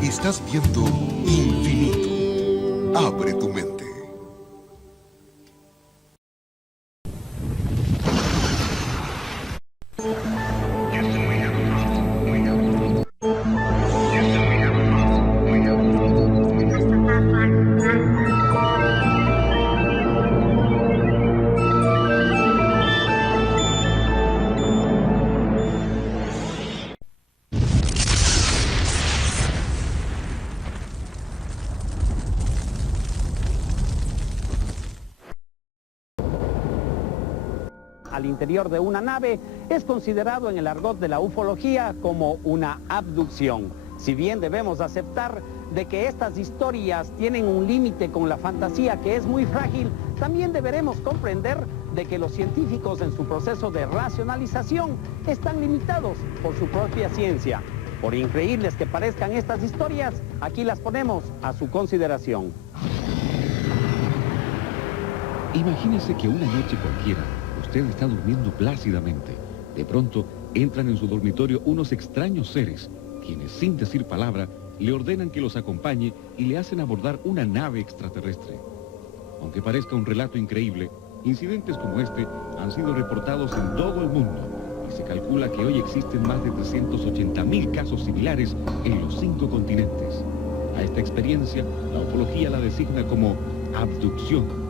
Estás viendo Infinito. Abre tu mente. Al interior de una nave es considerado en el argot de la ufología como una abducción. Si bien debemos aceptar de que estas historias tienen un límite con la fantasía que es muy frágil, también deberemos comprender de que los científicos en su proceso de racionalización están limitados por su propia ciencia. Por increíbles que parezcan estas historias, aquí las ponemos a su consideración. Imagínese que una noche cualquiera usted está durmiendo plácidamente. De pronto entran en su dormitorio unos extraños seres, quienes sin decir palabra le ordenan que los acompañe y le hacen abordar una nave extraterrestre. Aunque parezca un relato increíble, incidentes como este han sido reportados en todo el mundo y se calcula que hoy existen más de 380.000 casos similares en los 5 continentes. A esta experiencia, la ufología la designa como abducción.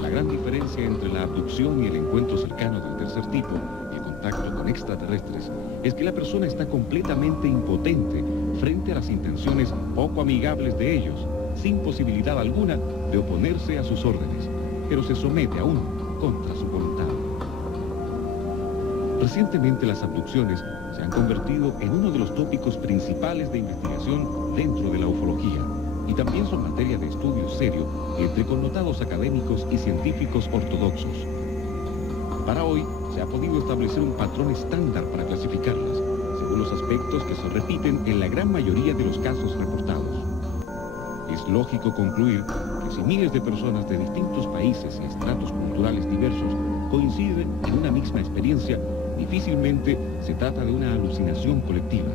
La gran diferencia entre la abducción y el encuentro cercano del tercer tipo, el contacto con extraterrestres, es que la persona está completamente impotente frente a las intenciones poco amigables de ellos, sin posibilidad alguna de oponerse a sus órdenes, pero se somete aún contra su voluntad. Recientemente las abducciones se han convertido en uno de los tópicos principales de investigación dentro de la ufología, y también son materia de estudio serio entre connotados académicos y científicos ortodoxos. Para hoy se ha podido establecer un patrón estándar para clasificarlas, según los aspectos que se repiten en la gran mayoría de los casos reportados. Es lógico concluir que si miles de personas de distintos países y estratos culturales diversos coinciden en una misma experiencia, difícilmente se trata de una alucinación colectiva.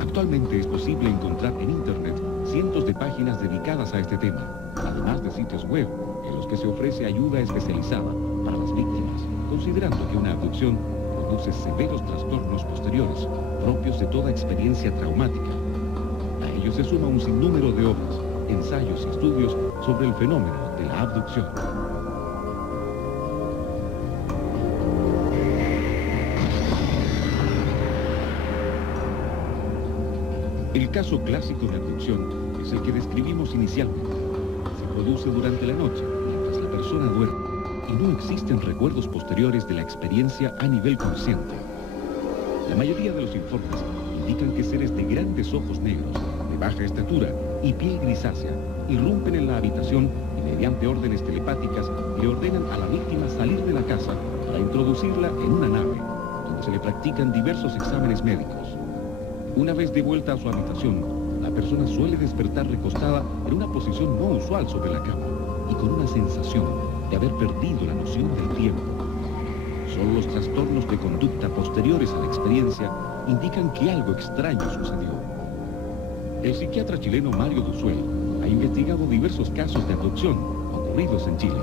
Actualmente es posible encontrar en Internet cientos de páginas dedicadas a este tema, además de sitios web en los que se ofrece ayuda especializada para las víctimas, considerando que una abducción produce severos trastornos posteriores propios de toda experiencia traumática. A ello se suma un sinnúmero de obras, ensayos y estudios sobre el fenómeno de la abducción. El caso clásico de abducción es el que describimos inicialmente. Se produce durante la noche, mientras la persona duerme, y no existen recuerdos posteriores de la experiencia a nivel consciente. La mayoría de los informes indican que seres de grandes ojos negros, de baja estatura y piel grisácea irrumpen en la habitación y mediante órdenes telepáticas le ordenan a la víctima salir de la casa para introducirla en una nave, donde se le practican diversos exámenes médicos. Una vez de vuelta a su habitación, la persona suele despertar recostada en una posición no usual sobre la cama y con una sensación de haber perdido la noción del tiempo. Solo los trastornos de conducta posteriores a la experiencia indican que algo extraño sucedió. El psiquiatra chileno Mario Duzuel ha investigado diversos casos de abducción ocurridos en Chile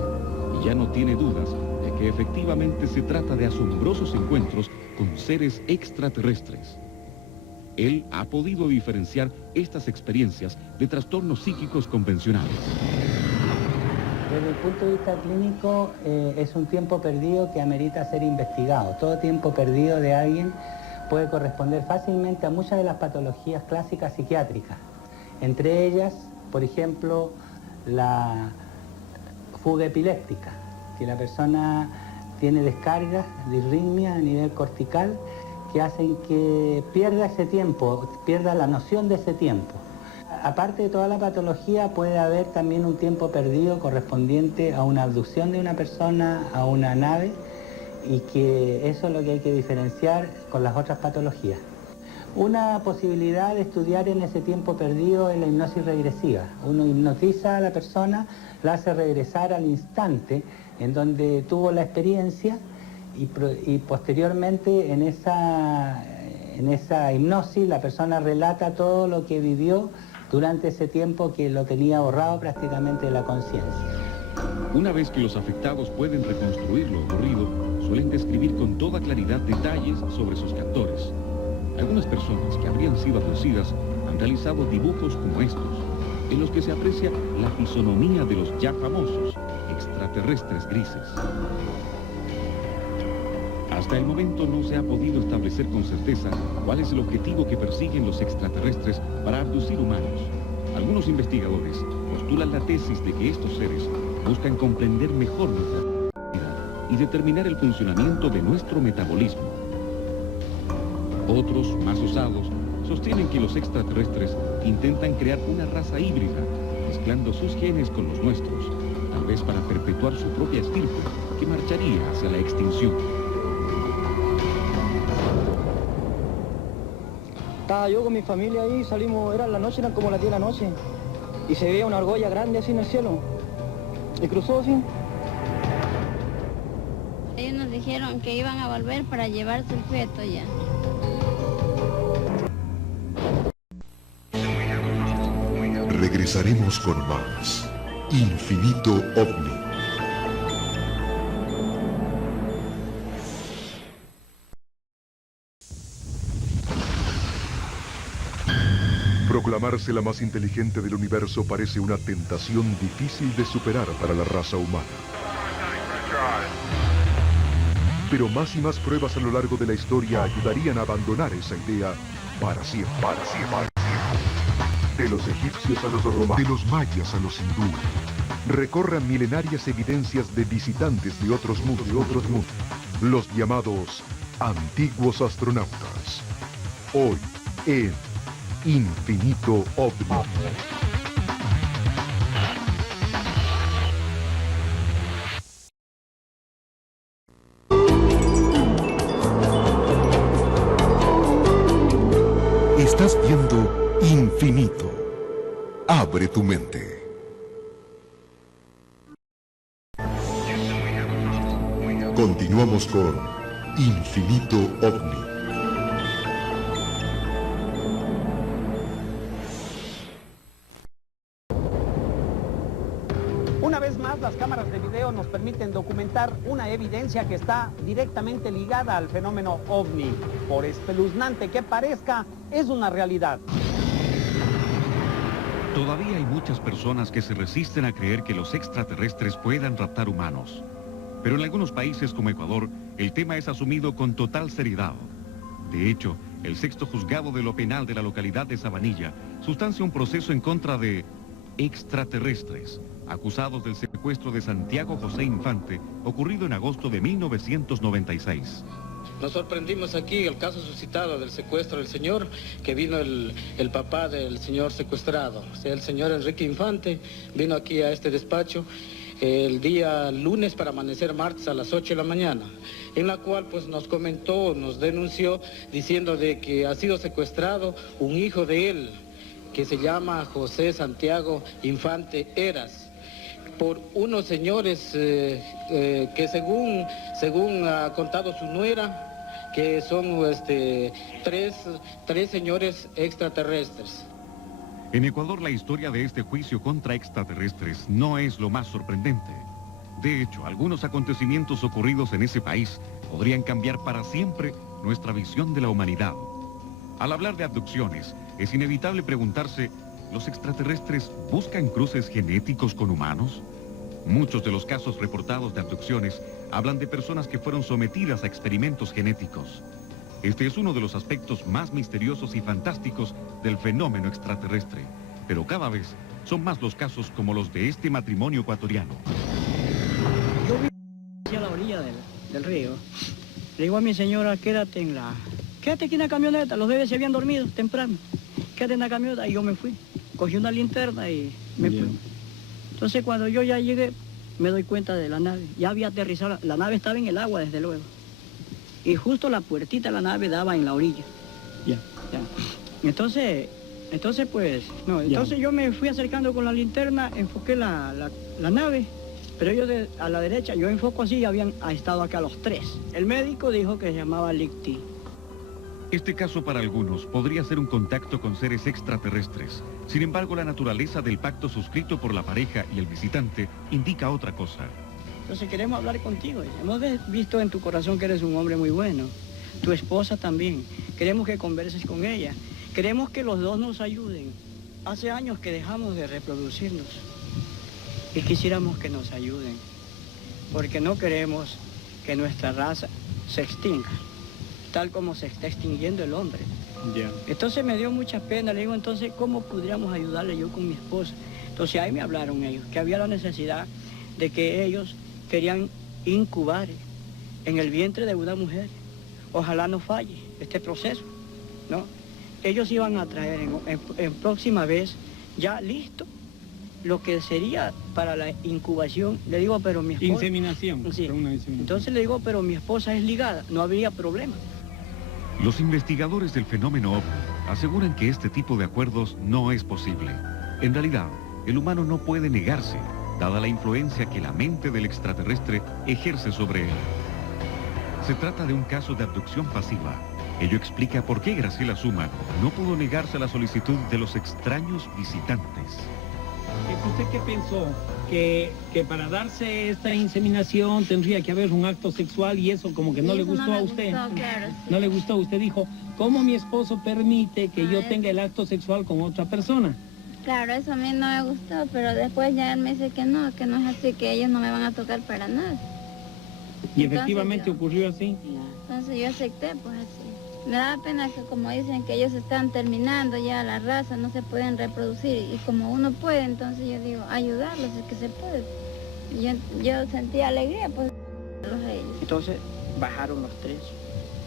y ya no tiene dudas de que efectivamente se trata de asombrosos encuentros con seres extraterrestres. Él ha podido diferenciar estas experiencias de trastornos psíquicos convencionales. Desde el punto de vista clínico, es un tiempo perdido que amerita ser investigado. Todo tiempo perdido de alguien puede corresponder fácilmente a muchas de las patologías clásicas psiquiátricas. Entre ellas, por ejemplo, la fuga epiléptica, que la persona tiene descargas de arritmia a nivel cortical que hacen que pierda ese tiempo, pierda la noción de ese tiempo. Aparte de toda la patología, puede haber también un tiempo perdido correspondiente a una abducción de una persona a una nave, y que eso es lo que hay que diferenciar con las otras patologías. Una posibilidad de estudiar en ese tiempo perdido es la hipnosis regresiva. Uno hipnotiza a la persona, la hace regresar al instante en donde tuvo la experiencia y posteriormente en esa hipnosis la persona relata todo lo que vivió durante ese tiempo que lo tenía borrado prácticamente de la conciencia. Una vez que los afectados pueden reconstruir lo ocurrido, suelen describir con toda claridad detalles sobre sus captores. Algunas personas que habrían sido abducidas han realizado dibujos como estos, en los que se aprecia la fisonomía de los ya famosos extraterrestres grises. Hasta el momento no se ha podido establecer con certeza cuál es el objetivo que persiguen los extraterrestres para abducir humanos. Algunos investigadores postulan la tesis de que estos seres buscan comprender mejor nuestra vida y determinar el funcionamiento de nuestro metabolismo. Otros, más osados, sostienen que los extraterrestres intentan crear una raza híbrida, mezclando sus genes con los nuestros, tal vez para perpetuar su propia estirpe, que marcharía hacia la extinción. Estaba yo con mi familia ahí, salimos, era la noche, eran como las 10 de la noche, y se veía una argolla grande así en el cielo, y cruzó así. Ellos nos dijeron que iban a volver para llevarse el feto ya. Regresaremos con más Infinito OVNI. Proclamarse la más inteligente del universo parece una tentación difícil de superar para la raza humana. Pero más y más pruebas a lo largo de la historia ayudarían a abandonar esa idea para siempre. De los egipcios a los romanos, de los mayas a los hindúes, recorran milenarias evidencias de visitantes de otros mundos, los llamados antiguos astronautas. Hoy en Infinito OVNI. Estás viendo Infinito. Abre tu mente. Continuamos con Infinito OVNI. Una vez más, las cámaras de video nos permiten documentar una evidencia que está directamente ligada al fenómeno OVNI. Por espeluznante que parezca, es una realidad. Todavía hay muchas personas que se resisten a creer que los extraterrestres puedan raptar humanos. Pero en algunos países como Ecuador, el tema es asumido con total seriedad. De hecho, el sexto juzgado de lo penal de la localidad de Sabanilla sustancia un proceso en contra de extraterrestres, acusados del secuestro de Santiago José Infante, ocurrido en agosto de 1996. Nos sorprendimos aquí el caso suscitado del secuestro del señor, que vino el papá del señor secuestrado, o sea, el señor Enrique Infante, vino aquí a este despacho el día lunes para amanecer martes a las 8 de la mañana, en la cual pues nos comentó, nos denunció, diciendo de que ha sido secuestrado un hijo de él, que se llama José Santiago Infante Eras, por unos señores que según ha contado su nuera, que son tres señores extraterrestres. En Ecuador, la historia de este juicio contra extraterrestres no es lo más sorprendente. De hecho, algunos acontecimientos ocurridos en ese país podrían cambiar para siempre nuestra visión de la humanidad. Al hablar de abducciones, es inevitable preguntarse, ¿los extraterrestres buscan cruces genéticos con humanos? Muchos de los casos reportados de abducciones hablan de personas que fueron sometidas a experimentos genéticos. Este es uno de los aspectos más misteriosos y fantásticos del fenómeno extraterrestre, pero cada vez son más los casos como los de este matrimonio ecuatoriano. Yo vivo hacia la orilla del río. Le digo a mi señora, quédate aquí en la camioneta, los bebés se habían dormido temprano. Quédate en la camioneta, y yo me fui. Cogí una linterna y me fui. Entonces cuando yo ya llegué, me doy cuenta de la nave. Ya había aterrizado, la nave estaba en el agua desde luego. Y justo la puertita de la nave daba en la orilla. Ya. Entonces pues, no, entonces yo me fui acercando con la linterna, enfoqué la nave, pero ellos a la derecha, yo enfoco así y habían estado acá los tres. El médico dijo que se llamaba Licti. Este caso para algunos podría ser un contacto con seres extraterrestres. Sin embargo, la naturaleza del pacto suscrito por la pareja y el visitante indica otra cosa. Entonces queremos hablar contigo. Hemos visto en tu corazón que eres un hombre muy bueno. Tu esposa también. Queremos que converses con ella. Queremos que los dos nos ayuden. Hace años que dejamos de reproducirnos. Y quisiéramos que nos ayuden. Porque no queremos que nuestra raza se extinga, tal como se está extinguiendo el hombre. Entonces me dio mucha pena. Le digo, entonces, ¿cómo podríamos ayudarle yo con mi esposa? Entonces ahí me hablaron ellos, que había la necesidad de que ellos querían incubar en el vientre de una mujer. Ojalá no falle este proceso, ¿no? Ellos iban a traer en próxima vez ya listo lo que sería para la incubación. Le digo, pero mi esposa... Inseminación. Sí. Una inseminación. Entonces le digo, pero mi esposa es ligada, no habría problema. Los investigadores del fenómeno OVNI aseguran que este tipo de acuerdos no es posible. En realidad, el humano no puede negarse, dada la influencia que la mente del extraterrestre ejerce sobre él. Se trata de un caso de abducción pasiva. Ello explica por qué Graciela Suma no pudo negarse a la solicitud de los extraños visitantes. ¿Usted qué pensó? Que para darse esta inseminación tendría que haber un acto sexual y eso como que no le gustó a usted. Claro, sí. No le gustó. Usted dijo, ¿cómo mi esposo permite que yo tenga el acto sexual con otra persona? Claro, eso a mí no me gustó, pero después ya él me dice que no es así, que ellos no me van a tocar para nada. Y efectivamente ocurrió así. Entonces yo acepté, pues así. Me da pena que, como dicen, que ellos están terminando ya la raza, no se pueden reproducir, y como uno puede, entonces yo digo, ayudarlos, es que se puede. Y yo sentí alegría, pues, a ellos. Entonces bajaron los tres.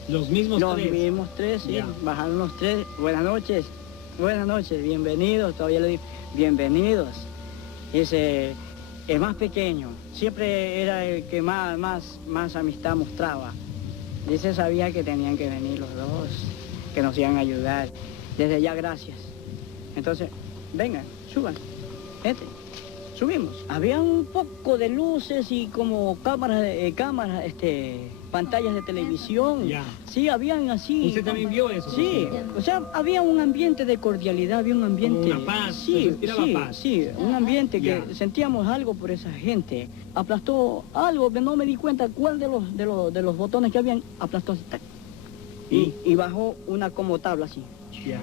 Los mismos Los tres. mismos tres, sí, Ya. bajaron los tres. Buenas noches, bienvenidos, todavía le digo, bienvenidos. Ese, el más pequeño, siempre era el que más amistad mostraba. Dice, sabía que tenían que venir los dos, que nos iban a ayudar. Desde ya, gracias. Entonces, vengan, suban, subimos. Había un poco de luces y como cámaras, pantallas de televisión. Ya. Sí, habían así. ¿Usted también vio eso? Sí, o sea, había un ambiente de cordialidad, había un ambiente... Como una paz, se sí, respiraba sí, paz. sí, un ambiente que Ya. sentíamos algo por esa gente. Aplastó algo que no me di cuenta cuál de los botones que habían, aplastó así, tac. Y bajó una como tabla así. Ya.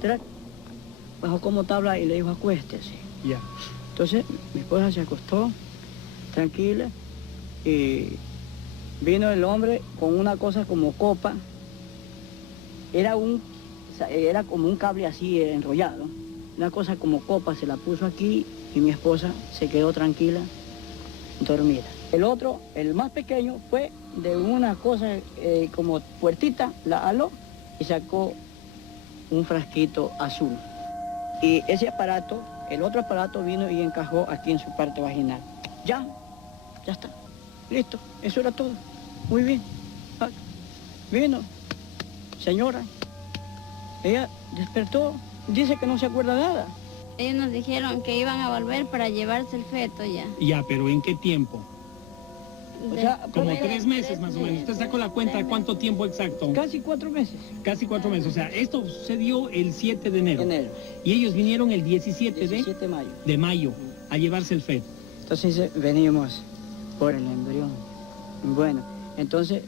Trac. Bajó como tabla y le dijo, acuéstese. Ya. Entonces mi esposa se acostó, tranquila, y vino el hombre con una cosa como copa. Era como un cable así enrollado. Una cosa como copa, se la puso aquí y mi esposa se quedó tranquila, dormida. El otro, el más pequeño, fue de una cosa como puertita, la aló y sacó un frasquito azul. Y ese aparato, el otro aparato vino y encajó aquí en su parte vaginal. Ya está, listo, eso era todo. Muy bien. Ah, vino, señora, ella despertó, dice que no se acuerda nada. Ellos nos dijeron que iban a volver para llevarse el feto ya. Ya, pero ¿en qué tiempo? O sea, Como Después de 3 meses más o menos. ¿Usted sacó la cuenta de cuánto tiempo exacto? casi 4 meses. Casi 4 meses. O sea, esto sucedió el 7 de enero. Enero, Y ellos vinieron el 17 17 de mayo. de mayo a llevarse el feto. Entonces venimos por el embrión. Bueno, entonces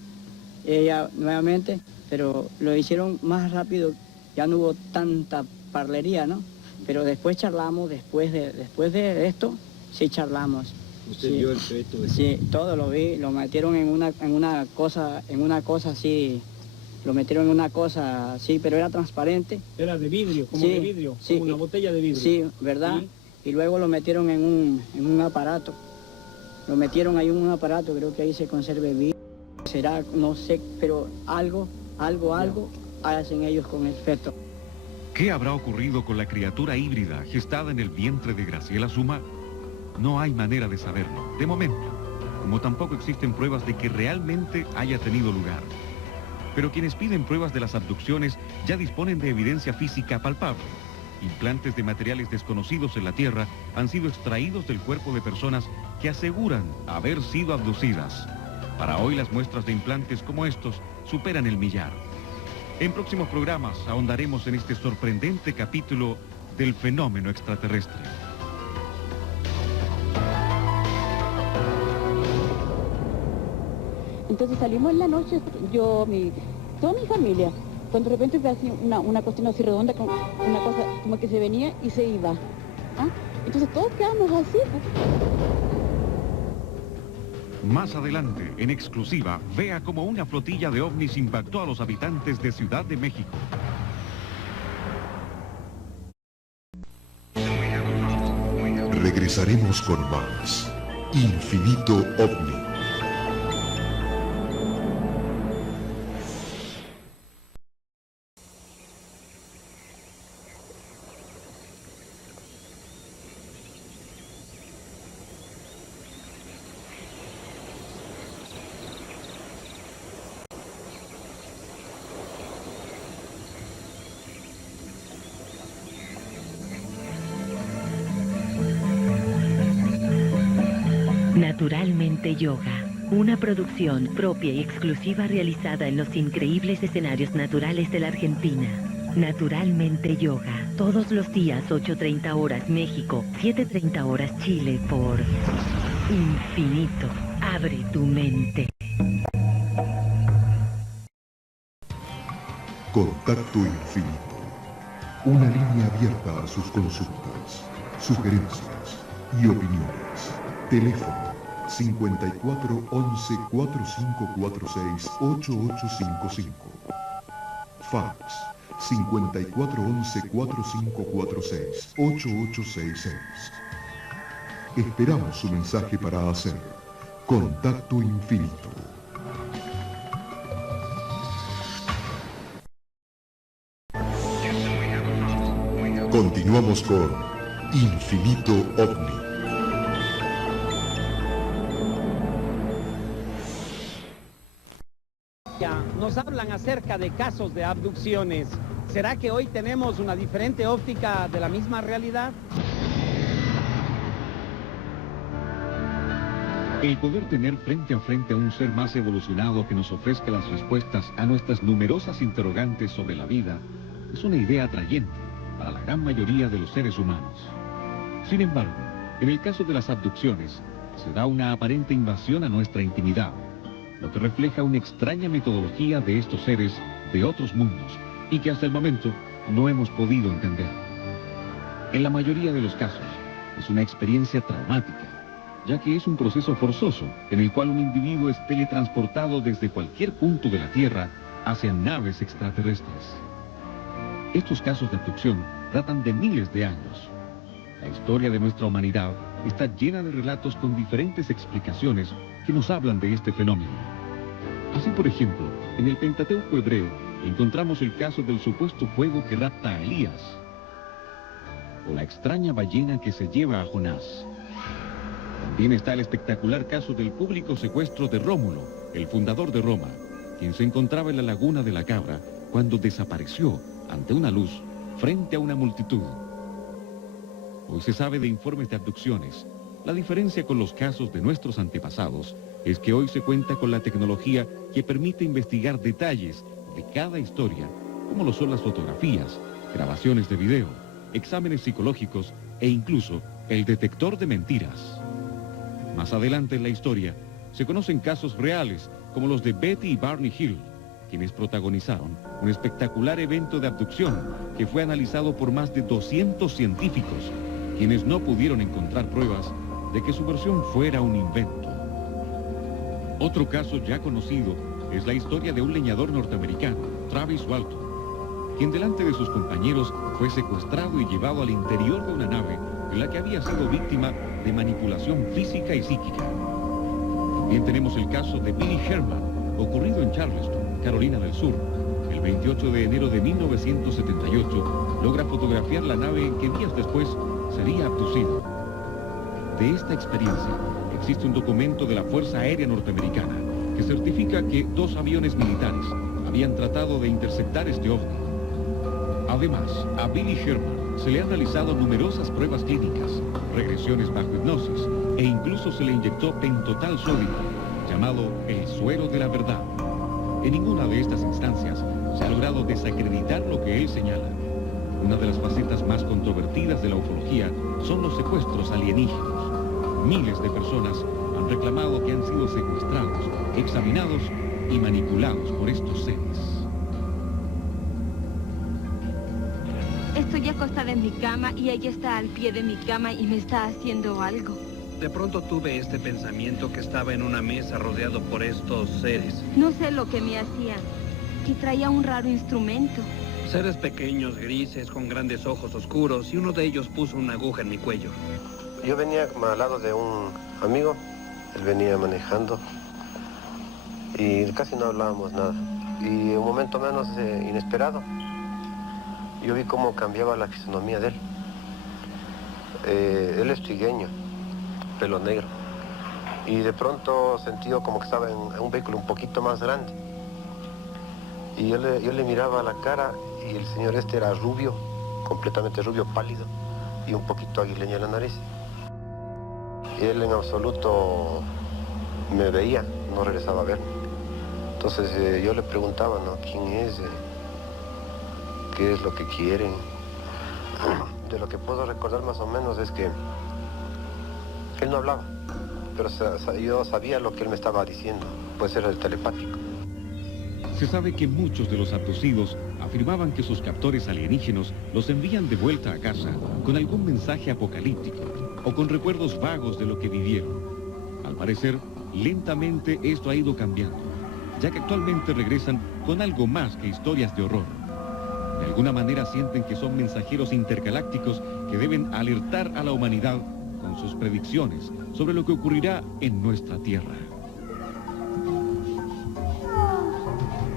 ella nuevamente, pero lo hicieron más rápido, ya no hubo tanta parlería, ¿no? Pero después charlamos, después de esto, sí charlamos. ¿Usted Sí. vio el feto? Sí, todo lo vi, lo metieron en una cosa así, lo metieron en una cosa así, pero era transparente. Era de vidrio, como Sí, de vidrio, sí. como una botella de vidrio. Sí, ¿verdad? Sí. Y luego lo metieron en un aparato. Lo metieron ahí en un aparato, creo que ahí se conserva el vidrio. Será, no sé, pero algo hacen ellos con el feto. ¿Qué habrá ocurrido con la criatura híbrida gestada en el vientre de Graciela Suma? No hay manera de saberlo, de momento, como tampoco existen pruebas de que realmente haya tenido lugar. Pero quienes piden pruebas de las abducciones ya disponen de evidencia física palpable. Implantes de materiales desconocidos en la Tierra han sido extraídos del cuerpo de personas que aseguran haber sido abducidas. Para hoy las muestras de implantes como estos superan el millar. En próximos programas ahondaremos en este sorprendente capítulo del fenómeno extraterrestre. Entonces salimos en la noche, toda mi familia, cuando de repente ve así una cuestión así redonda, con una cosa como que se venía y se iba. ¿Ah? Entonces todos quedamos así. Más adelante, en exclusiva, vea cómo una flotilla de ovnis impactó a los habitantes de Ciudad de México. Regresaremos con más Infinito OVNI. Naturalmente Yoga, una producción propia y exclusiva realizada en los increíbles escenarios naturales de la Argentina. Naturalmente Yoga, todos los días 8:30 horas México, 7:30 horas Chile por Infinito. Abre tu mente. Contacto Infinito. Una línea abierta a sus consultas, sugerencias y opiniones. Teléfono 54 11 4546 8855. Fax 54 11 4546 8866. Esperamos su mensaje para hacer Contacto Infinito. Continuamos con Infinito OVNI. Nos hablan acerca de casos de abducciones. ¿Será que hoy tenemos una diferente óptica de la misma realidad? El poder tener frente a frente a un ser más evolucionado que nos ofrezca las respuestas a nuestras numerosas interrogantes sobre la vida es una idea atrayente para la gran mayoría de los seres humanos. Sin embargo, en el caso de las abducciones, se da una aparente invasión a nuestra intimidad, lo que refleja una extraña metodología de estos seres de otros mundos y que hasta el momento no hemos podido entender. En la mayoría de los casos, es una experiencia traumática, ya que es un proceso forzoso en el cual un individuo es teletransportado desde cualquier punto de la Tierra hacia naves extraterrestres. Estos casos de abducción datan de miles de años. La historia de nuestra humanidad está llena de relatos con diferentes explicaciones que nos hablan de este fenómeno. Así, por ejemplo, en el Pentateuco hebreo encontramos el caso del supuesto fuego que rapta a Elías, o la extraña ballena que se lleva a Jonás. También está el espectacular caso del público secuestro de Rómulo, el fundador de Roma, quien se encontraba en la laguna de la Cabra cuando desapareció ante una luz frente a una multitud. Hoy se sabe de informes de abducciones. La diferencia con los casos de nuestros antepasados es que hoy se cuenta con la tecnología que permite investigar detalles de cada historia, como lo son las fotografías, grabaciones de video, exámenes psicológicos e incluso el detector de mentiras. Más adelante en la historia se conocen casos reales como los de Betty y Barney Hill, quienes protagonizaron un espectacular evento de abducción que fue analizado por más de 200 científicos, quienes no pudieron encontrar pruebas de que su versión fuera un invento. Otro caso ya conocido es la historia de un leñador norteamericano, Travis Walton, quien delante de sus compañeros fue secuestrado y llevado al interior de una nave en la que había sido víctima de manipulación física y psíquica. También tenemos el caso de Billy Herman, ocurrido en Charleston, Carolina del Sur. El 28 de enero de 1978 logra fotografiar la nave en que días después sería abducido. De esta experiencia existe un documento de la Fuerza Aérea Norteamericana que certifica que 2 aviones militares habían tratado de interceptar este ovni. Además, a Billy Sherman se le han realizado numerosas pruebas clínicas, regresiones bajo hipnosis e incluso se le inyectó pentotal sódico, llamado el suero de la verdad. En ninguna de estas instancias se ha logrado desacreditar lo que él señala. Una de las facetas más controvertidas de la ufología son los secuestros alienígenas. Miles de personas han reclamado que han sido secuestrados, examinados y manipulados por estos seres. Estoy acostada en mi cama y ella está al pie de mi cama y me está haciendo algo. De pronto tuve este pensamiento que estaba en una mesa rodeado por estos seres. No sé lo que me hacían, que traía un raro instrumento. Seres pequeños, grises, con grandes ojos oscuros, y uno de ellos puso una aguja en mi cuello. Yo venía como al lado de un amigo, él venía manejando y casi no hablábamos nada. Y un momento menos inesperado, yo vi cómo cambiaba la fisonomía de él. Él es trigueño, pelo negro. Y de pronto sentí como que estaba en un vehículo un poquito más grande. Y yo le miraba la cara y el señor este era rubio, completamente rubio, pálido y un poquito aguileño en la nariz. Y él en absoluto me veía, no regresaba a verme. Entonces yo le preguntaba, ¿no? ¿Quién es? ¿Qué es lo que quieren? De lo que puedo recordar más o menos es que él no hablaba, pero yo sabía lo que él me estaba diciendo, puede ser el telepático. Se sabe que muchos de los abducidos afirmaban que sus captores alienígenos los envían de vuelta a casa con algún mensaje apocalíptico o con recuerdos vagos de lo que vivieron. Al parecer, lentamente esto ha ido cambiando, ya que actualmente regresan con algo más que historias de horror. De alguna manera sienten que son mensajeros intergalácticos que deben alertar a la humanidad con sus predicciones sobre lo que ocurrirá en nuestra Tierra.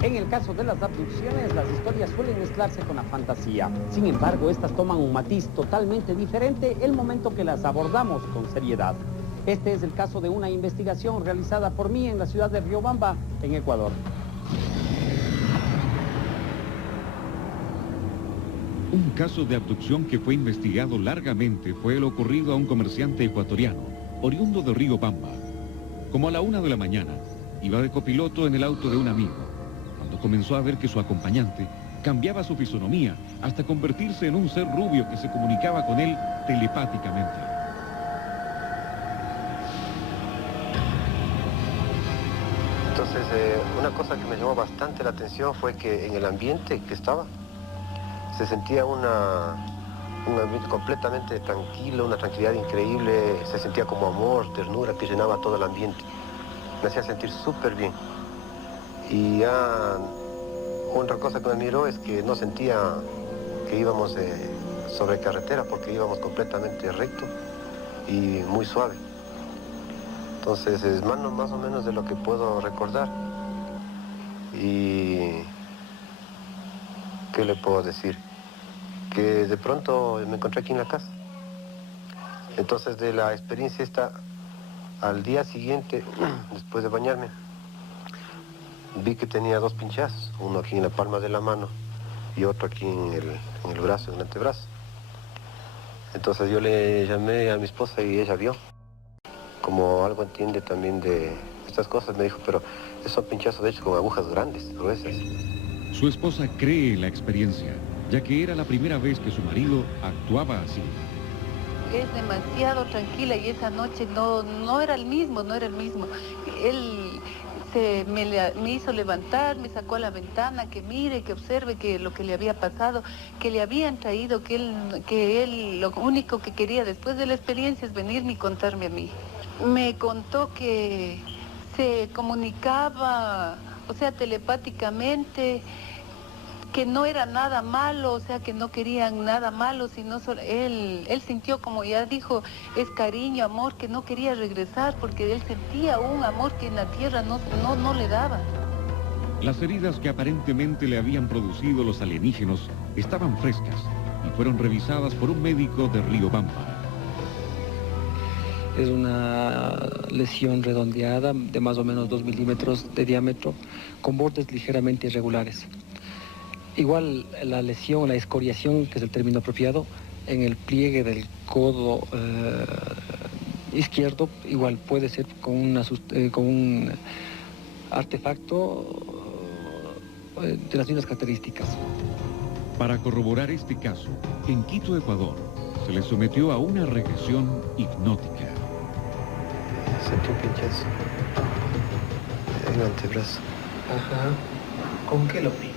En el caso de las abducciones, las historias suelen mezclarse con la fantasía. Sin embargo, estas toman un matiz totalmente diferente el momento que las abordamos con seriedad. Este es el caso de una investigación realizada por mí en la ciudad de Riobamba, en Ecuador. Un caso de abducción que fue investigado largamente fue el ocurrido a un comerciante ecuatoriano, oriundo de Riobamba. Como a la 1 de la mañana, iba de copiloto en el auto de un amigo, cuando comenzó a ver que su acompañante cambiaba su fisonomía hasta convertirse en un ser rubio que se comunicaba con él telepáticamente. Entonces, una cosa que me llamó bastante la atención fue que en el ambiente que estaba, se sentía un ambiente completamente tranquilo, una tranquilidad increíble, se sentía como amor, ternura que llenaba todo el ambiente. Me hacía sentir súper bien. Y ya otra cosa que me admiró es que no sentía que íbamos sobre carretera porque íbamos completamente recto y muy suave. Entonces es más o menos de lo que puedo recordar. Y ¿qué le puedo decir? Que de pronto me encontré aquí en la casa. Entonces de la experiencia esta, al día siguiente, después de bañarme, vi que tenía 2 pinchazos, uno aquí en la palma de la mano y otro aquí en el brazo, en el antebrazo. Entonces yo le llamé a mi esposa y ella vio. Como algo entiende también de estas cosas, me dijo, pero esos pinchazos de hecho con agujas grandes, gruesas. Su esposa cree en la experiencia, ya que era la primera vez que su marido actuaba así. Es demasiado tranquila y esa noche no era el mismo. Él me hizo levantar, me sacó a la ventana, que mire, que observe que lo que le había pasado, que le habían traído, que él lo único que quería después de la experiencia es venirme y contarme a mí. Me contó que se comunicaba, o sea, telepáticamente, que no era nada malo, o sea, que no querían nada malo, sino solo, él sintió, como ya dijo, es cariño, amor, que no quería regresar porque él sentía un amor que en la tierra no le daba. Las heridas que aparentemente le habían producido los alienígenos estaban frescas y fueron revisadas por un médico de Riobamba. Es una lesión redondeada de más o menos 2 milímetros de diámetro, con bordes ligeramente irregulares. Igual la lesión, la escoriación, que es el término apropiado, en el pliegue del codo izquierdo, igual puede ser con un artefacto de las mismas características. Para corroborar este caso, en Quito, Ecuador, se le sometió a una regresión hipnótica. Sentí un pinchazo en el antebrazo. Ajá. ¿Con qué lo pincha?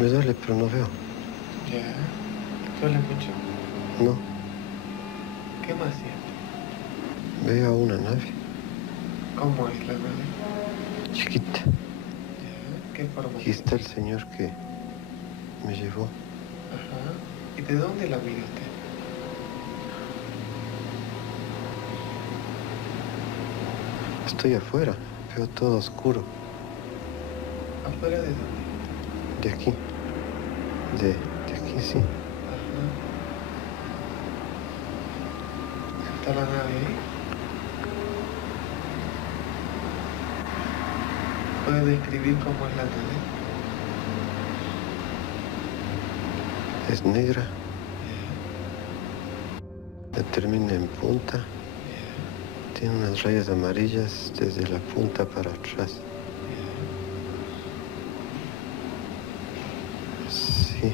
Me duele, pero no veo. Ya. ¿Duele mucho? No, ¿Qué más siente? veo a una nave ¿Cómo es la nave? chiquita. Ya. ¿Qué forma? Aquí está el señor que me llevó. Ajá. ¿Y de dónde la mira usted? Estoy afuera, veo todo oscuro. ¿Afuera de dónde? De aquí. De aquí, sí. Ajá. ¿Está la nave ahí? ¿Puede describir cómo es la nave? Es negra. Termina en punta. Tiene unas rayas amarillas desde la punta para atrás. Sí,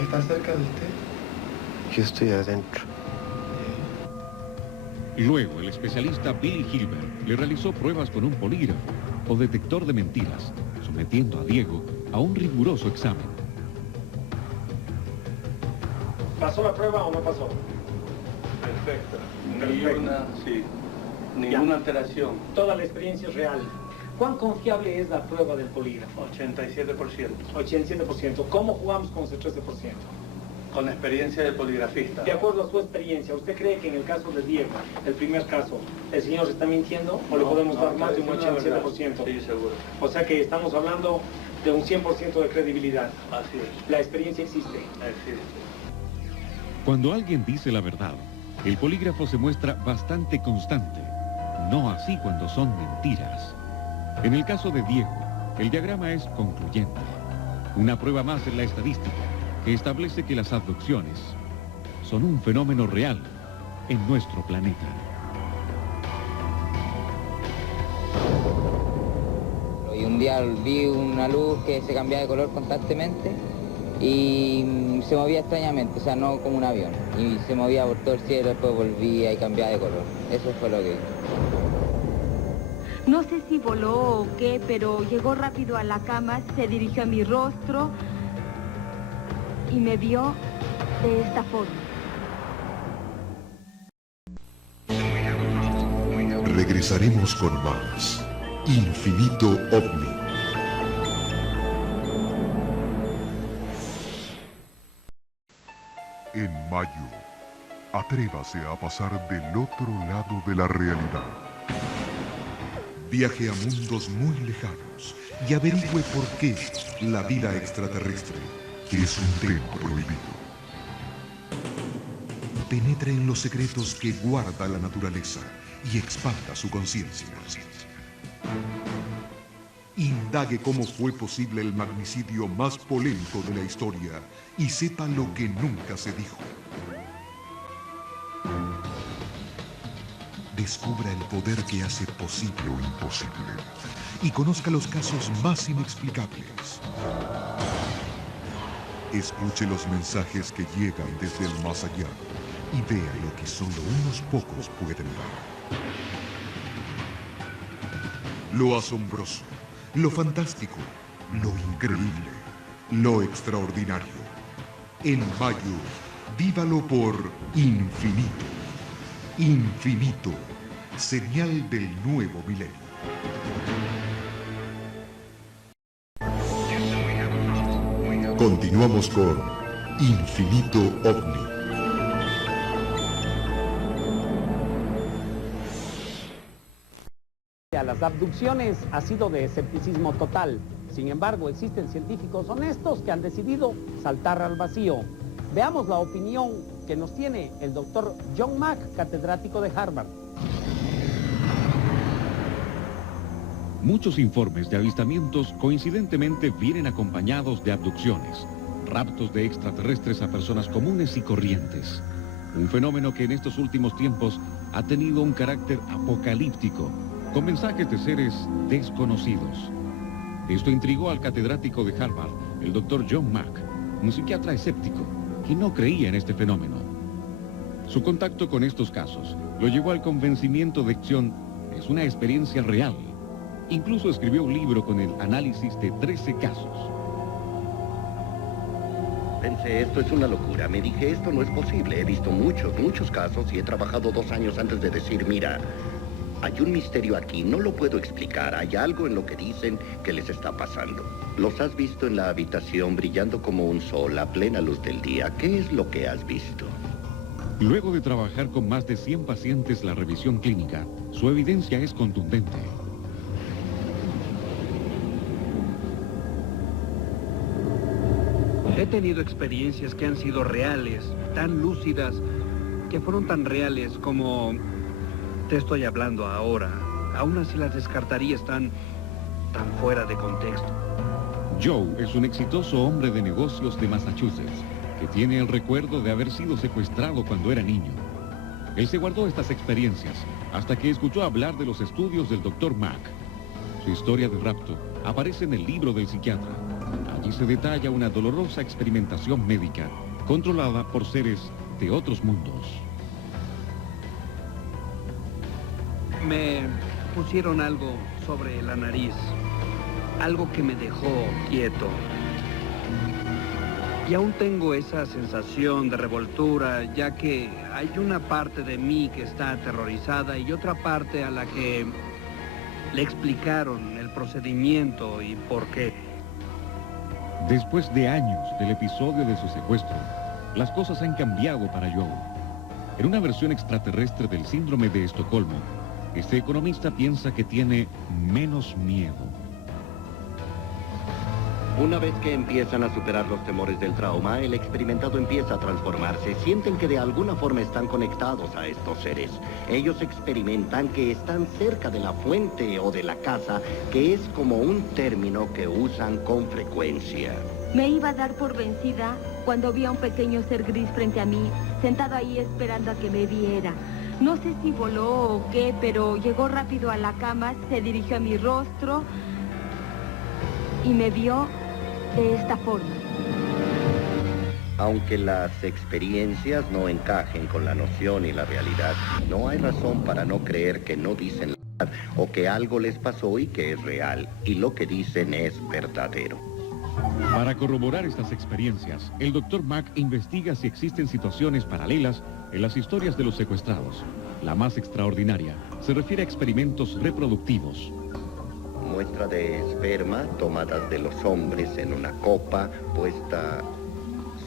¿Está cerca de usted? yo estoy adentro. Luego, el especialista Billy Hilbert le realizó pruebas con un polígrafo o detector de mentiras, sometiendo a Diego a un riguroso examen. ¿Pasó la prueba o no pasó? Perfecto. Perfecto. Ninguna alteración. Toda la experiencia es real. ¿Cuán confiable es la prueba del polígrafo? 87%. 87%. ¿Cómo jugamos con ese 13%? Con la experiencia de poligrafista. De acuerdo a su experiencia, ¿usted cree que en el caso de Diego, el primer caso, el señor está mintiendo o le podemos dar más de un 87%? Sí, seguro. O sea que estamos hablando de un 100% de credibilidad. Así es. La experiencia existe. Así es. Cuando alguien dice la verdad, el polígrafo se muestra bastante constante. No así cuando son mentiras. En el caso de Diego, el diagrama es concluyente. Una prueba más en la estadística que establece que las abducciones son un fenómeno real en nuestro planeta. Y un día vi una luz que se cambiaba de color constantemente y se movía extrañamente, o sea, no como un avión. Y se movía por todo el cielo, después volvía y cambiaba de color. Eso fue lo que vi. No sé si voló o qué, pero llegó rápido a la cama, se dirigió a mi rostro y me vio de esta forma. Regresaremos con más Infinito OVNI. En mayo, atrévase a pasar del otro lado de la realidad. Viaje a mundos muy lejanos y averigüe por qué la vida extraterrestre es un tema prohibido. Penetre en los secretos que guarda la naturaleza y expanda su conciencia. Indague cómo fue posible el magnicidio más polémico de la historia y sepa lo que nunca se dijo. Descubra el poder que hace posible lo imposible y conozca los casos más inexplicables. Escuche los mensajes que llegan desde el más allá y vea lo que solo unos pocos pueden ver. Lo asombroso, lo fantástico, lo increíble, lo extraordinario. En mayo, vívalo por infinito. Infinito, señal del nuevo milenio. Continuamos con Infinito OVNI. A las abducciones ha sido de escepticismo total. Sin embargo, existen científicos honestos que han decidido saltar al vacío. Veamos la opinión que nos tiene el doctor John Mack, catedrático de Harvard. Muchos informes de avistamientos coincidentemente vienen acompañados de abducciones, raptos de extraterrestres a personas comunes y corrientes. Un fenómeno que en estos últimos tiempos ha tenido un carácter apocalíptico, con mensajes de seres desconocidos. Esto intrigó al catedrático de Harvard, el doctor John Mack, un psiquiatra escéptico que no creía en este fenómeno. Su contacto con estos casos lo llevó al convencimiento de que es una experiencia real. Incluso escribió un libro con el análisis de 13 casos. Pensé, esto es una locura. Me dije, esto no es posible. He visto muchos casos y he trabajado 2 años antes de decir, mira, hay un misterio aquí, no lo puedo explicar. Hay algo en lo que dicen que les está pasando. Los has visto en la habitación brillando como un sol a plena luz del día. ¿Qué es lo que has visto? Luego de trabajar con más de 100 pacientes la revisión clínica, su evidencia es contundente. He tenido experiencias que han sido reales, tan lúcidas, que fueron tan reales como te estoy hablando ahora. Aún así las descartaría, están tan fuera de contexto. Joe es un exitoso hombre de negocios de Massachusetts, que tiene el recuerdo de haber sido secuestrado cuando era niño. Él se guardó estas experiencias hasta que escuchó hablar de los estudios del Dr. Mack. Su historia de rapto aparece en el libro del psiquiatra. Allí se detalla una dolorosa experimentación médica controlada por seres de otros mundos. Me pusieron algo sobre la nariz, algo que me dejó quieto. Y aún tengo esa sensación de revoltura, ya que hay una parte de mí que está aterrorizada y otra parte a la que le explicaron el procedimiento y por qué. Después de años del episodio de su secuestro, las cosas han cambiado para Joe. En una versión extraterrestre del síndrome de Estocolmo, este economista piensa que tiene menos miedo. Una vez que empiezan a superar los temores del trauma, el experimentado empieza a transformarse. Sienten que de alguna forma están conectados a estos seres. Ellos experimentan que están cerca de la fuente o de la casa, que es como un término que usan con frecuencia. Me iba a dar por vencida cuando vi a un pequeño ser gris frente a mí, sentado ahí esperando a que me viera. No sé si voló o qué, pero llegó rápido a la cama, se dirigió a mi rostro y me vio de esta forma. Aunque las experiencias no encajen con la noción y la realidad, no hay razón para no creer que no dicen la verdad o que algo les pasó y que es real, y lo que dicen es verdadero. Para corroborar estas experiencias, el Dr. Mack investiga si existen situaciones paralelas en las historias de los secuestrados. La más extraordinaria se refiere a experimentos reproductivos. Muestra de esperma tomadas de los hombres en una copa puesta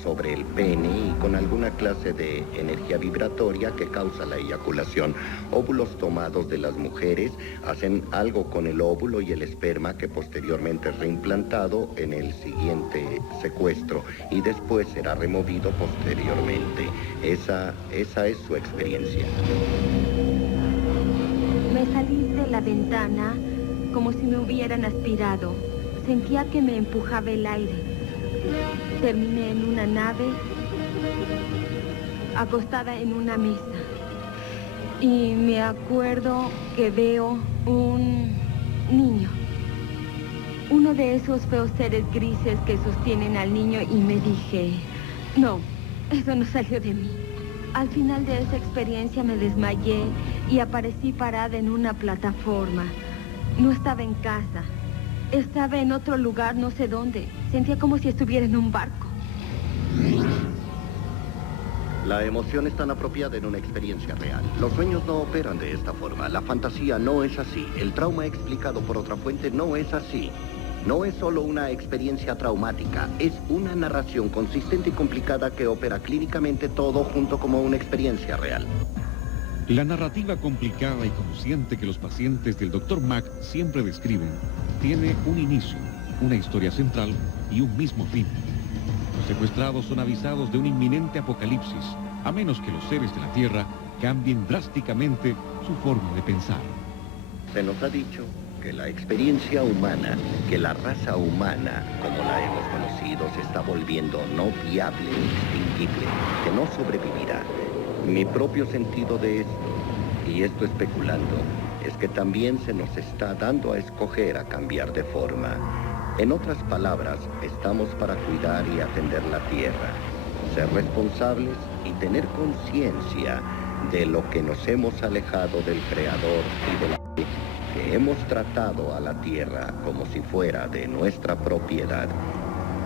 sobre el pene y con alguna clase de energía vibratoria que causa la eyaculación. Óvulos tomados de las mujeres hacen algo con el óvulo y el esperma que posteriormente es reimplantado en el siguiente secuestro y después será removido posteriormente. Esa es su experiencia. Me salí de la ventana como si me hubieran aspirado. Sentía que me empujaba el aire. Terminé en una nave, acostada en una mesa. Y me acuerdo que veo un niño. Uno de esos feos seres grises que sostienen al niño y me dije, no, eso no salió de mí. Al final de esa experiencia me desmayé y aparecí parada en una plataforma. No estaba en casa. Estaba en otro lugar, no sé dónde. Sentía como si estuviera en un barco. La emoción es tan apropiada en una experiencia real. Los sueños no operan de esta forma. La fantasía no es así. El trauma explicado por otra fuente no es así. No es solo una experiencia traumática. Es una narración consistente y complicada que opera clínicamente todo junto como una experiencia real. La narrativa complicada y consciente que los pacientes del Dr. Mack siempre describen tiene un inicio, una historia central y un mismo fin. Los secuestrados son avisados de un inminente apocalipsis, a menos que los seres de la Tierra cambien drásticamente su forma de pensar. Se nos ha dicho que la experiencia humana, que la raza humana, como la hemos conocido, se está volviendo no viable, extinguible, que no sobrevivirá. Mi propio sentido de esto, y esto especulando, es que también se nos está dando a escoger a cambiar de forma. En otras palabras, estamos para cuidar y atender la tierra, ser responsables y tener conciencia de lo que nos hemos alejado del Creador y de la que hemos tratado a la tierra como si fuera de nuestra propiedad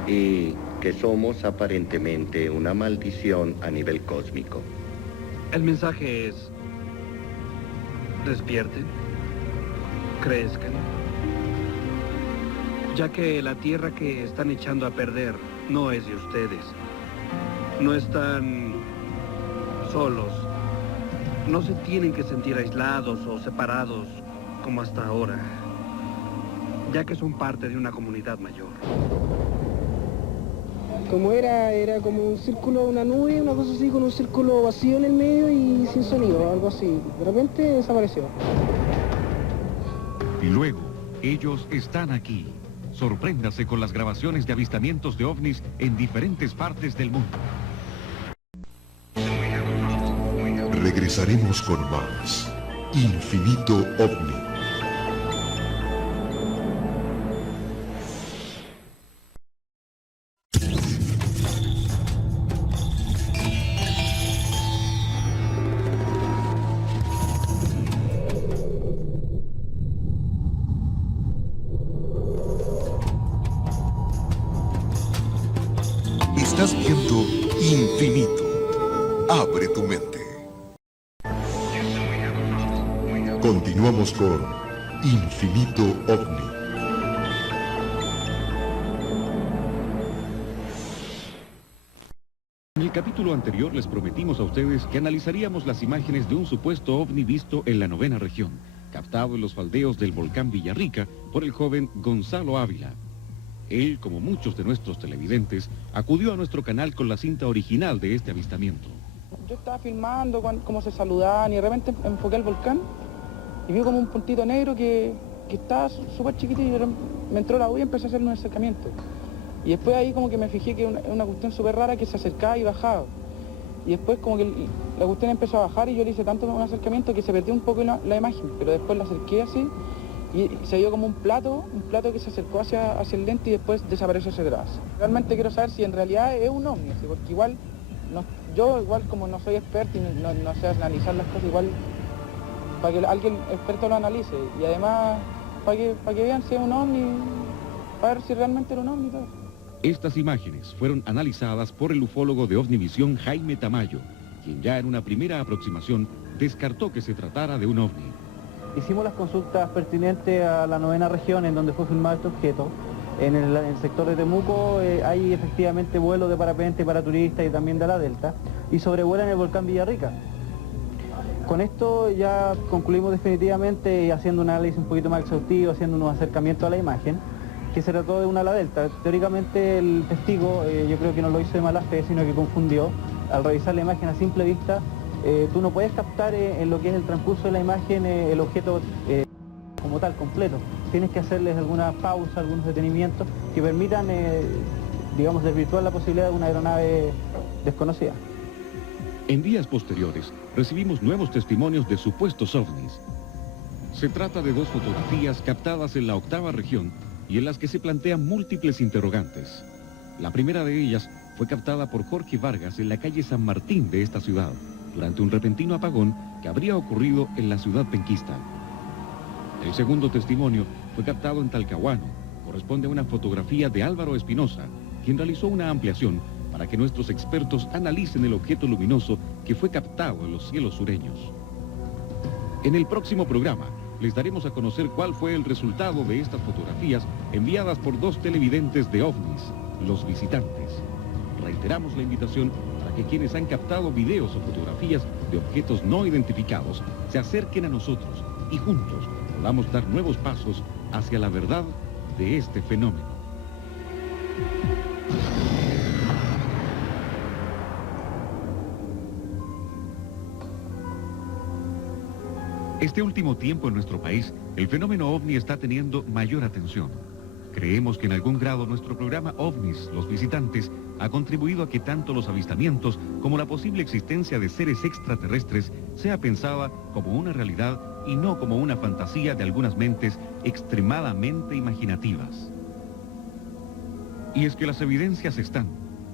y que somos aparentemente una maldición a nivel cósmico. El mensaje es: despierten, crezcan, ya que la tierra que están echando a perder no es de ustedes. No están solos, no se tienen que sentir aislados o separados como hasta ahora, ya que son parte de una comunidad mayor. Como era como un círculo, una nube, una cosa así, con un círculo vacío en el medio y sin sonido, algo así. De repente desapareció. Y luego, ellos están aquí. Sorpréndase con las grabaciones de avistamientos de ovnis en diferentes partes del mundo. Regresaremos con más Infinito OVNI. Estás viendo Infinito. Abre tu mente. Continuamos con Infinito OVNI. En el capítulo anterior les prometimos a ustedes que analizaríamos las imágenes de un supuesto ovni visto en la 9ª región, captado en los faldeos del volcán Villarrica por el joven Gonzalo Ávila. Él, como muchos de nuestros televidentes, acudió a nuestro canal con la cinta original de este avistamiento. Yo estaba filmando cómo se saludaban y de repente enfoqué el volcán y vi como un puntito negro que estaba súper chiquitito y me entró la duda y empecé a hacer un acercamiento. Y después ahí como que me fijé que era una cuestión súper rara que se acercaba y bajaba. Y después como que la cuestión empezó a bajar y yo le hice tanto un acercamiento que se perdió un poco la imagen, pero después la acerqué así y se vio como un plato que se acercó hacia el lente y después desapareció hacia atrás. Realmente quiero saber si en realidad es un ovni, porque igual, yo igual como no soy experto y no sé analizar las cosas, igual para que alguien experto lo analice y además para que vean si es un ovni, para ver si realmente era un ovni. Todo. Estas imágenes fueron analizadas por el ufólogo de OVNIVisión Jaime Tamayo, quien ya en una primera aproximación descartó que se tratara de un ovni. Hicimos las consultas pertinentes a la 9ª región en donde fue filmado este objeto. En el sector de Temuco hay efectivamente vuelos de parapente para turistas y también de la Delta y sobrevuelan el volcán Villarrica. Con esto ya concluimos definitivamente haciendo un análisis un poquito más exhaustivo, haciendo unos acercamientos a la imagen, que se trató de una ala delta. Teóricamente el testigo yo creo que no lo hizo de mala fe, sino que confundió. Al revisar la imagen a simple vista, tú no puedes captar en lo que es el transcurso de la imagen el objeto como tal, completo. Tienes que hacerles alguna pausa, algunos detenimientos que permitan, digamos, desvirtuar la posibilidad de una aeronave desconocida. En días posteriores, recibimos nuevos testimonios de supuestos ovnis. Se trata de 2 fotografías captadas en la 8ª región y en las que se plantean múltiples interrogantes. La primera de ellas fue captada por Jorge Vargas en la calle San Martín de esta ciudad, durante un repentino apagón que habría ocurrido en la ciudad penquista. El segundo testimonio fue captado en Talcahuano. Corresponde a una fotografía de Álvaro Espinosa, quien realizó una ampliación para que nuestros expertos analicen el objeto luminoso que fue captado en los cielos sureños. En el próximo programa les daremos a conocer cuál fue el resultado de estas fotografías enviadas por 2 televidentes de ovnis, los visitantes. Reiteramos la invitación para que quienes han captado videos o fotografías de objetos no identificados se acerquen a nosotros y juntos podamos dar nuevos pasos hacia la verdad de este fenómeno. Este último tiempo en nuestro país, el fenómeno OVNI está teniendo mayor atención. Creemos que en algún grado nuestro programa OVNIS, los visitantes, ha contribuido a que tanto los avistamientos como la posible existencia de seres extraterrestres sea pensada como una realidad y no como una fantasía de algunas mentes extremadamente imaginativas. Y es que las evidencias están.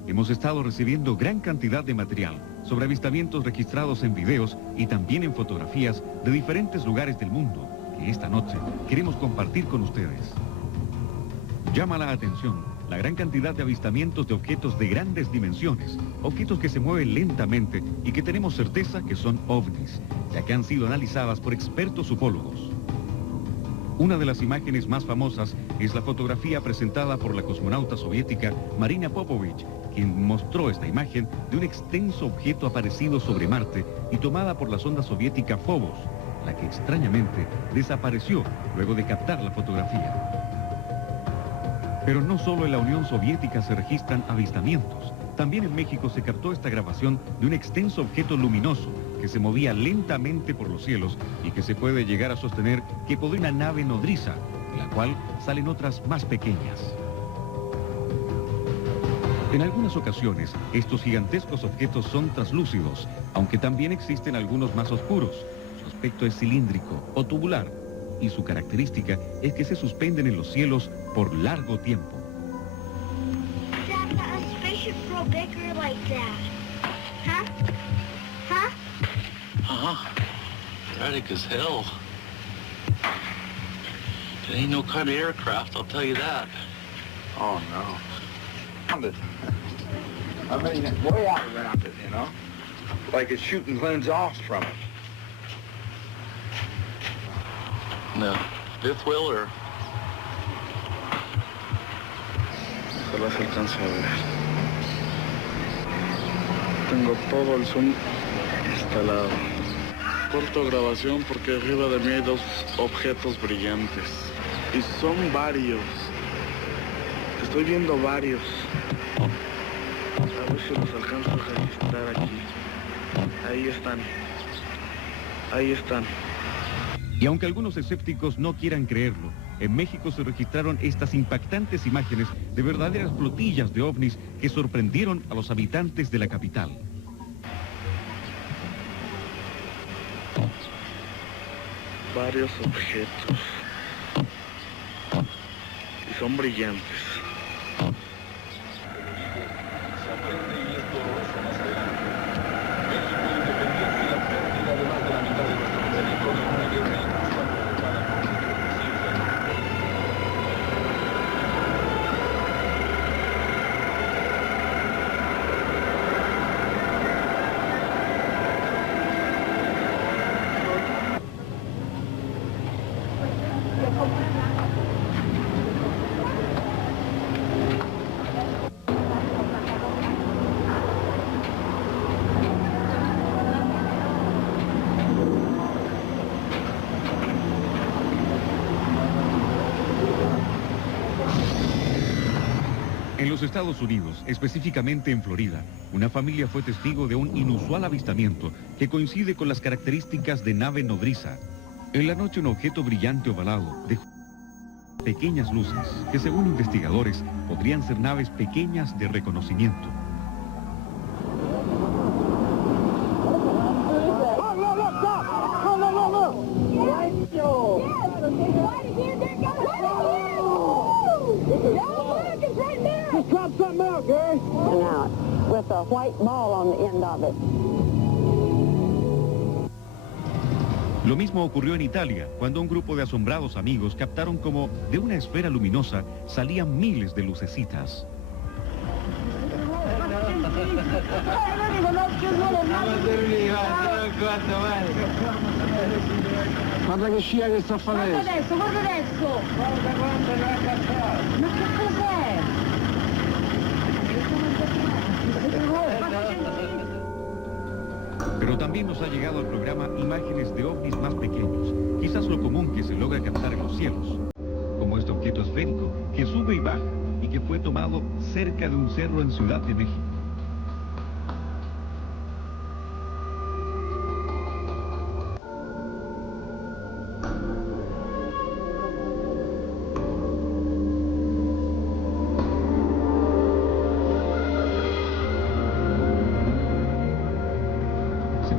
Hemos estado recibiendo gran cantidad de material sobre avistamientos registrados en videos y también en fotografías de diferentes lugares del mundo, que esta noche queremos compartir con ustedes. Llama la atención la gran cantidad de avistamientos de objetos de grandes dimensiones, objetos que se mueven lentamente y que tenemos certeza que son ovnis, ya que han sido analizadas por expertos ufólogos. Una de las imágenes más famosas es la fotografía presentada por la cosmonauta soviética Marina Popovich, quien mostró esta imagen de un extenso objeto aparecido sobre Marte y tomada por la sonda soviética Phobos, la que extrañamente desapareció luego de captar la fotografía. Pero no solo en la Unión Soviética se registran avistamientos. También en México se captó esta grabación de un extenso objeto luminoso que se movía lentamente por los cielos y que se puede llegar a sostener que podría una nave nodriza, de la cual salen otras más pequeñas. En algunas ocasiones, estos gigantescos objetos son translúcidos, aunque también existen algunos más oscuros. Su aspecto es cilíndrico o tubular, y su característica es que se suspenden en los cielos por largo tiempo. Erratic as hell. It ain't no kind of aircraft, I'll tell you that. Oh, no. I mean, it's way out around it, you know? Like it's shooting planes off from it. No, fifth wheel or... Ojalá se alcance a ver. Tengo todo el zoom instalado. Corto grabación porque arriba de mí hay dos objetos brillantes. Y son varios. Estoy viendo varios. A ver si los alcanzo a registrar aquí. Ahí están. Ahí están. Y aunque algunos escépticos no quieran creerlo, en México se registraron estas impactantes imágenes de verdaderas flotillas de ovnis que sorprendieron a los habitantes de la capital. Varios objetos. Y son brillantes. En los Estados Unidos, específicamente en Florida, una familia fue testigo de un inusual avistamiento que coincide con las características de nave nodriza. En la noche un objeto brillante ovalado dejó pequeñas luces que según investigadores podrían ser naves pequeñas de reconocimiento. Just drop something out, Gary. And out with a white ball on the end of it. Lo mismo ocurrió en Italia, cuando un grupo de asombrados amigos captaron como de una esfera luminosa salían miles de lucecitas. Guarda che scia che sta facendo. Guarda adesso, guarda adesso. Guarda quanto l'ha cacciato. Ma che cos'è? Pero también nos ha llegado al programa imágenes de ovnis más pequeños, quizás lo común que se logra captar en los cielos, como este objeto esférico que sube y baja y que fue tomado cerca de un cerro en Ciudad de México.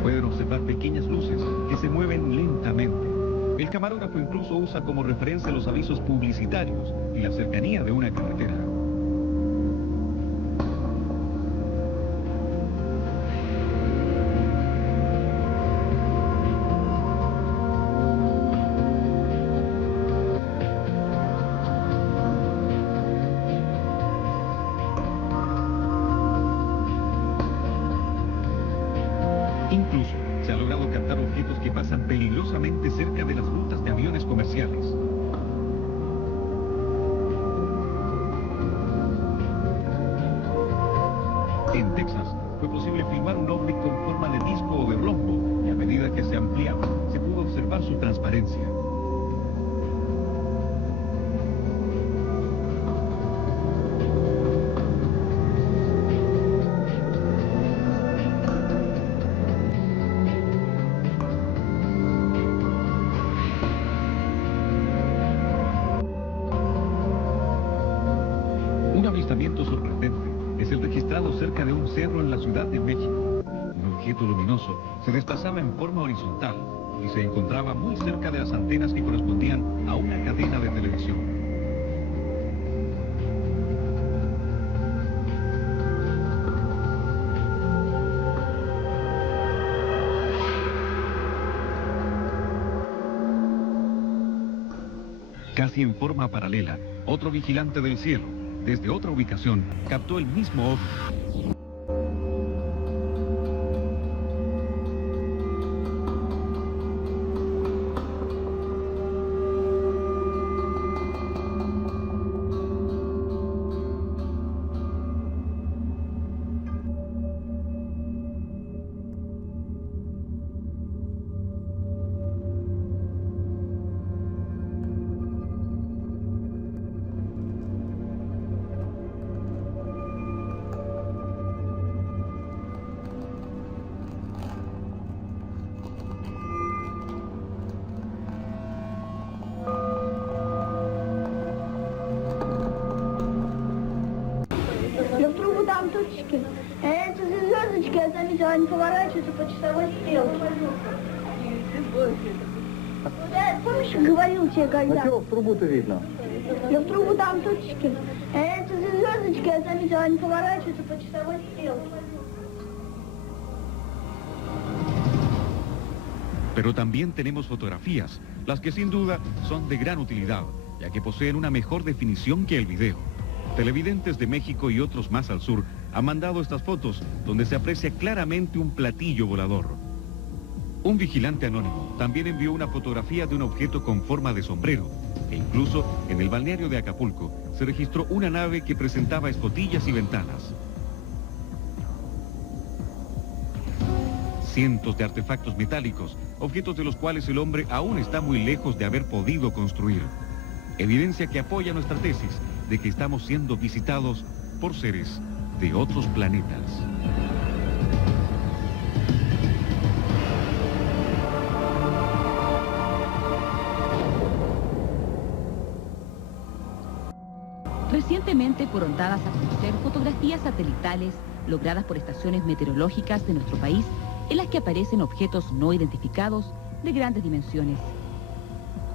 pueden observar pequeñas luces que se mueven lentamente. El camarógrafo incluso usa como referencia los avisos publicitarios y la cercanía de una carretera. Incluso se ha logrado captar objetos que pasan peligrosamente cerca de las rutas de aviones comerciales. En Texas fue posible filmar un ovni con forma de disco o de rombo, y a medida que se ampliaba, se pudo observar su transparencia. Un avistamiento sorprendente es el registrado cerca de un cerro en la Ciudad de México. Un objeto luminoso se desplazaba en forma horizontal y se encontraba muy cerca de las antenas que correspondían a una cadena de televisión. Casi en forma paralela, otro vigilante del cielo, desde otra ubicación, captó el mismo ovni. Это звездочки, а заметила, они поворачиваются по часовой стрелке. Я, помнишь, говорил тебе когда? А что в трубу-то видно? Я в трубу там точки. Это звездочки, я заметила, они поворачиваются по часовой стрелке. Pero también tenemos fotografías, las que sin duda son de gran utilidad, ya que poseen una mejor definición que el video. Televidentes de México y otros más al sur han mandado estas fotos donde se aprecia claramente un platillo volador. Un vigilante anónimo también envió una fotografía de un objeto con forma de sombrero, e incluso en el balneario de Acapulco se registró una nave que presentaba escotillas y ventanas. Cientos de artefactos metálicos, objetos de los cuales el hombre aún está muy lejos de haber podido construir. Evidencia que apoya nuestra tesis de que estamos siendo visitados por seres de otros planetas. Recientemente fueron dadas a conocer fotografías satelitales logradas por estaciones meteorológicas de nuestro país en las que aparecen objetos no identificados de grandes dimensiones.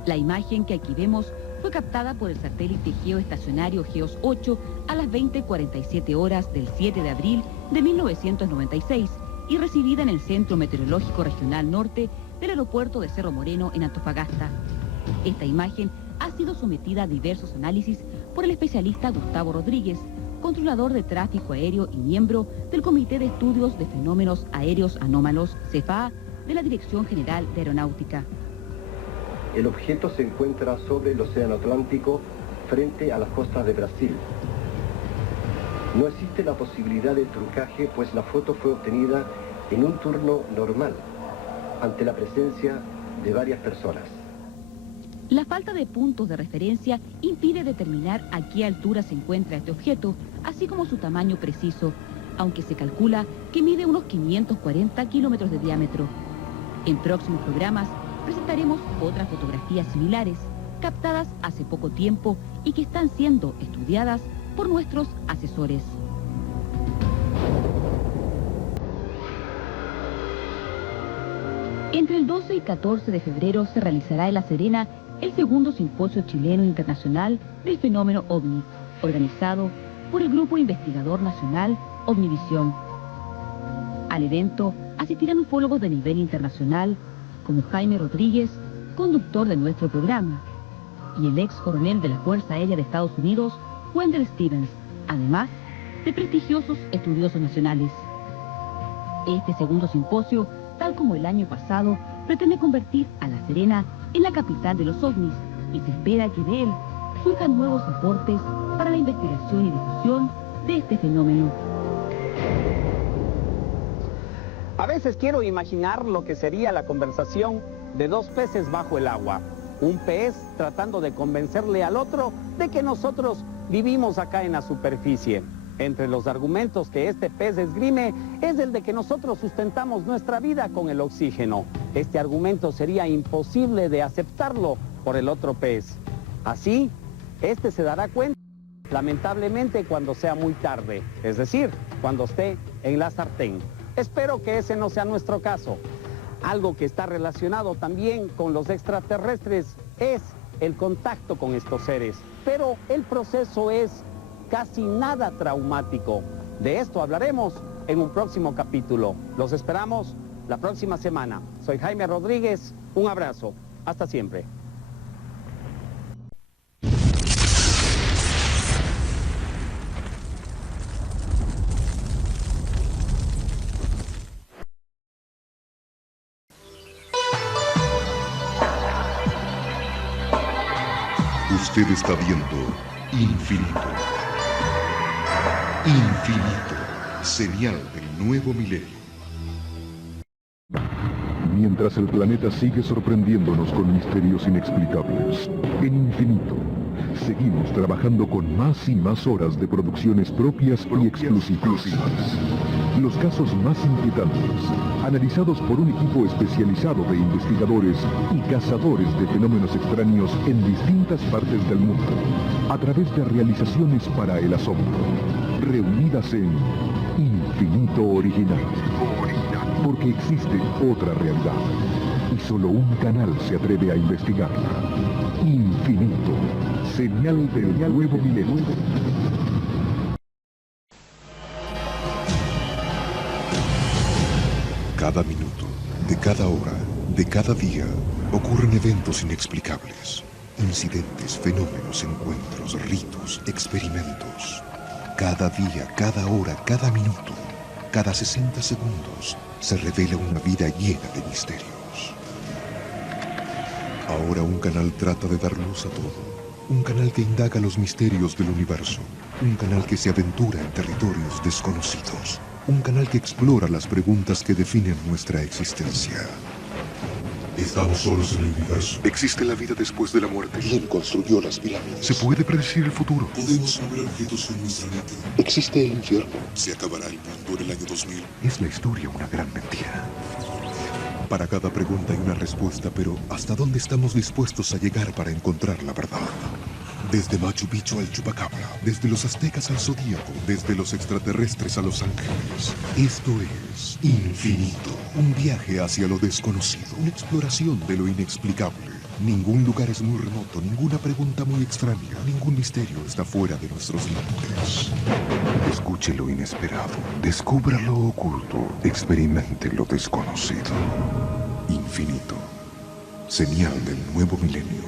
La imagen que aquí vemos fue captada por el satélite geoestacionario GEOS 8 a las 20:47 horas del 7 de abril de 1996 y recibida en el Centro Meteorológico Regional Norte del aeropuerto de Cerro Moreno en Antofagasta. Esta imagen ha sido sometida a diversos análisis por el especialista Gustavo Rodríguez, controlador de tráfico aéreo y miembro del Comité de Estudios de Fenómenos Aéreos Anómalos, CEFAA, de la Dirección General de Aeronáutica. El objeto se encuentra sobre el Océano Atlántico frente a las costas de Brasil. No existe la posibilidad de trucaje, pues la foto fue obtenida en un turno normal, ante la presencia de varias personas. La falta de puntos de referencia impide determinar a qué altura se encuentra este objeto, así como su tamaño preciso, aunque se calcula que mide unos 540 kilómetros de diámetro. En próximos programas presentaremos otras fotografías similares, captadas hace poco tiempo y que están siendo estudiadas por nuestros asesores. Entre el 12 y 14 de febrero se realizará en La Serena el segundo simposio chileno internacional del fenómeno OVNI, organizado por el Grupo Investigador Nacional OVNIVisión. Al evento asistirán ufólogos de nivel internacional como Jaime Rodríguez, conductor de nuestro programa, y el ex coronel de la Fuerza Aérea de Estados Unidos, Wendell Stevens, además de prestigiosos estudiosos nacionales. Este segundo simposio, tal como el año pasado, pretende convertir a La Serena en la capital de los ovnis y se espera que de él surjan nuevos aportes para la investigación y difusión de este fenómeno. A veces quiero imaginar lo que sería la conversación de dos peces bajo el agua. Un pez tratando de convencerle al otro de que nosotros vivimos acá en la superficie. Entre los argumentos que este pez esgrime es el de que nosotros sustentamos nuestra vida con el oxígeno. Este argumento sería imposible de aceptarlo por el otro pez. Así, este se dará cuenta, lamentablemente, cuando sea muy tarde, es decir, cuando esté en la sartén. Espero que ese no sea nuestro caso. Algo que está relacionado también con los extraterrestres es el contacto con estos seres, pero el proceso es casi nada traumático. De esto hablaremos en un próximo capítulo. Los esperamos la próxima semana. Soy Jaime Rodríguez, un abrazo. Hasta siempre. Usted está viendo Infinito. Infinito, señal del nuevo milenio. Mientras el planeta sigue sorprendiéndonos con misterios inexplicables, en Infinito seguimos trabajando con más y más horas de producciones propias y exclusivas. Los casos más inquietantes, analizados por un equipo especializado de investigadores y cazadores de fenómenos extraños en distintas partes del mundo, a través de realizaciones para el asombro, reunidas en Infinito Original. Porque existe otra realidad, y solo un canal se atreve a investigarla. Infinito, señal del nuevo milenio. Cada minuto, de cada hora, de cada día, ocurren eventos inexplicables. Incidentes, fenómenos, encuentros, ritos, experimentos. Cada día, cada hora, cada minuto, cada 60 segundos, se revela una vida llena de misterios. Ahora un canal trata de dar luz a todo. Un canal que indaga los misterios del universo. Un canal que se aventura en territorios desconocidos. Un canal que explora las preguntas que definen nuestra existencia. ¿Estamos solos en el universo? ¿Existe la vida después de la muerte? ¿Quién construyó las pirámides? ¿Se puede predecir el futuro? ¿Podemos mover objetos con nuestra mente? ¿Existe el infierno? ¿Se acabará el mundo en el año 2000? ¿Es la historia una gran mentira? Para cada pregunta hay una respuesta, pero ¿hasta dónde estamos dispuestos a llegar para encontrar la verdad? Desde Machu Picchu al Chupacabra, desde los aztecas al zodíaco, desde los extraterrestres a los ángeles. Esto es Infinito, un viaje hacia lo desconocido, una exploración de lo inexplicable. Ningún lugar es muy remoto, ninguna pregunta muy extraña, ningún misterio está fuera de nuestros límites. Escuche lo inesperado, descubra lo oculto, experimente lo desconocido. Infinito, señal del nuevo milenio.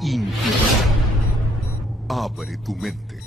Infinito. Abre tu mente.